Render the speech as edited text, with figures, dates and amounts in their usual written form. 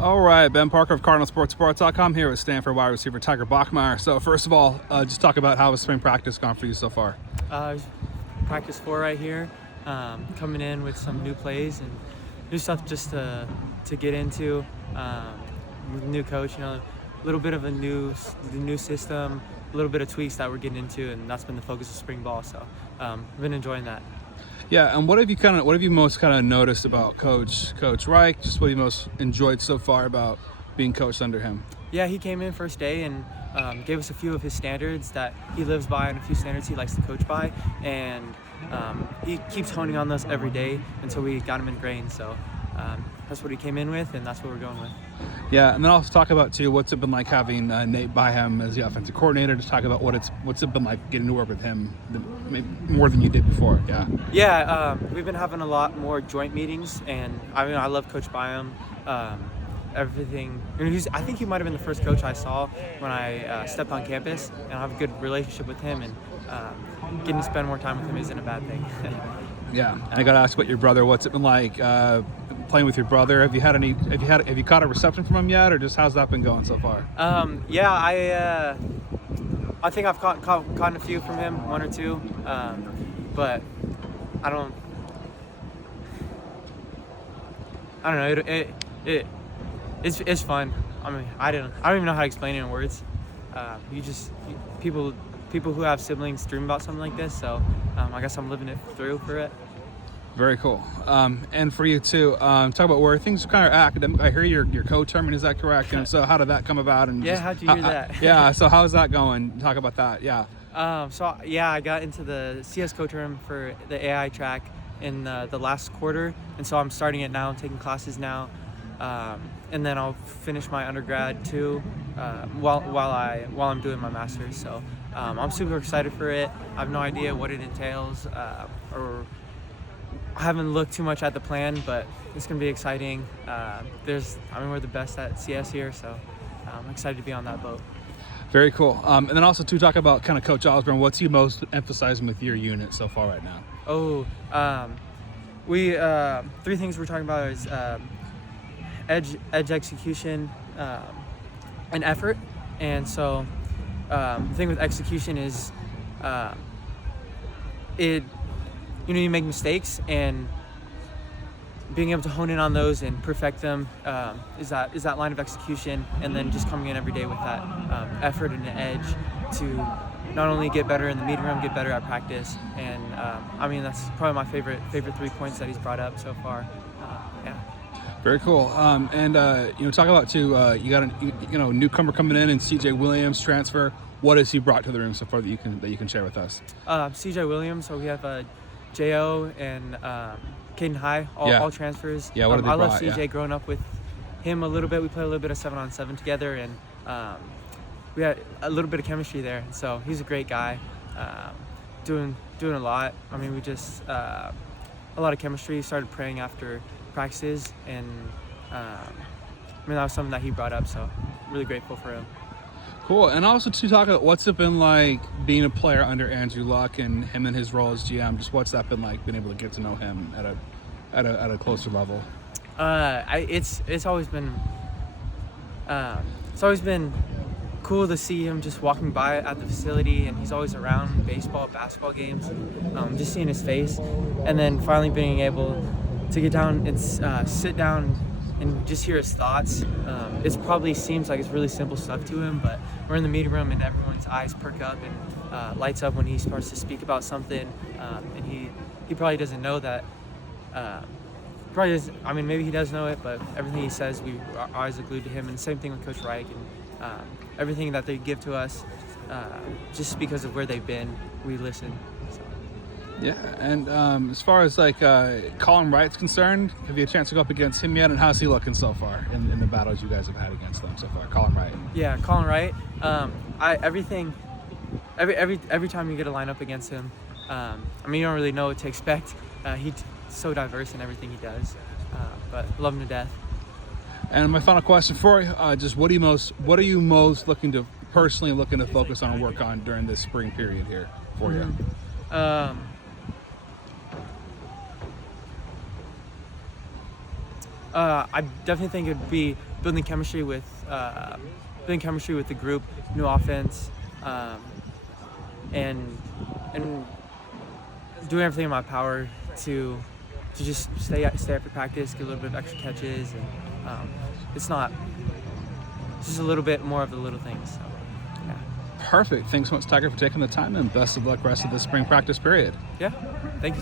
All right, Ben Parker of CardinalSports.com here with Stanford WR Tiger Bachmeier. So first of all, just talk about how has spring practice gone for you so far? Practice 4 right here, coming in with some new plays and new stuff just to get into. With new coach, a little bit of the new system, a little bit of tweaks that we're getting into, and that's been the focus of spring ball. So I've been enjoying that. Yeah, and what have you most noticed about Coach Reich? Just what have you most enjoyed so far about being coached under him? Yeah, he came in first day and gave us a few of his standards that he lives by and a few standards he likes to coach by, and he keeps honing on those every day until we got him ingrained. So that's what he came in with, and that's what we're going with. Yeah, and then also talk about too what's it been like having Nate Byham as the offensive coordinator. Just talk about what's it been like getting to work with him, maybe more than you did before. Yeah, we've been having a lot more joint meetings, and I love Coach Byham. Everything. I think he might have been the first coach I saw when I stepped on campus, and I have a good relationship with him, and getting to spend more time with him isn't a bad thing. Yeah, and I got to ask about your brother. What's it been like playing with your brother? Have you caught a reception from him yet, or just how's that been going so far? Yeah, I think I've caught a few from him, one or two, but I don't know. It's fun. I mean, I don't even know how to explain it in words. People who have siblings dream about something like this, so I guess I'm living it through for it. Very cool. And for you too, talk about where things are kind of academic. I hear you're co-terming, is that correct? And so how did that come about? And yeah, how'd you hear that? Yeah, so how's that going? Talk about that. Yeah. I got into the CS co-term for the AI track in the last quarter, and so I'm starting it now. I'm taking classes now, and then I'll finish my undergrad too while I'm doing my master's. So I'm super excited for it. I have no idea what it entails, or I haven't looked too much at the plan, but it's gonna be exciting. We're the best at CS here, so I'm excited to be on that boat. Very cool. And then also to talk about kind of Coach Osborne, what's he most emphasizing with your unit so far right now? We three things we're talking about is edge execution, and effort. And so the thing with execution is you make mistakes, and being able to hone in on those and perfect them is that line of execution, and then just coming in every day with that effort and an edge to not only get better in the meeting room, get better at practice. And that's probably my favorite 3 points that he's brought up so far. Yeah. Very cool. Talk about too. You got a newcomer coming in, and CJ Williams transfer. What has he brought to the room so far that you can share with us? CJ Williams. So we have Jo and Caden High, all transfers. Yeah, what have they I brought? love CJ. Growing up with him a little bit, we played a little bit of 7-on-7 together, and we had a little bit of chemistry there. So he's a great guy, doing a lot. We just a lot of chemistry. Started praying after practices, and that was something that he brought up. So really grateful for him. Cool. And also to talk about what's it been like being a player under Andrew Luck and him and his role as GM. Just what's that been like, being able to get to know him at a closer level? It's always been cool to see him just walking by at the facility, and he's always around basketball games. Just seeing his face, and then finally being able to get down and sit down and just hear his thoughts. It probably seems like it's really simple stuff to him, but we're in the meeting room and everyone's eyes perk up and lights up when he starts to speak about something. And he probably doesn't know that. Maybe he does know it, but everything he says, our eyes are glued to him. And same thing with Coach Reich, and everything that they give to us, just because of where they've been, we listen. So. Yeah, and as far as Colin Wright's concerned, have you had a chance to go up against him yet, and how's he looking so far in the battles you guys have had against them so far? Colin Wright. Yeah, Colin Wright. Every time you get to line up against him, you don't really know what to expect. He's so diverse in everything he does, but love him to death. And my final question for you: just what are you most looking to focus on and work on during this spring period here for you? I definitely think it'd be building chemistry with the group, new offense, and doing everything in my power to just stay after practice, get a little bit of extra catches, and it's just a little bit more of the little things. So, yeah. Perfect. Thanks so much, Tiger, for taking the time, and best of luck rest of the spring practice period. Yeah. Thank you.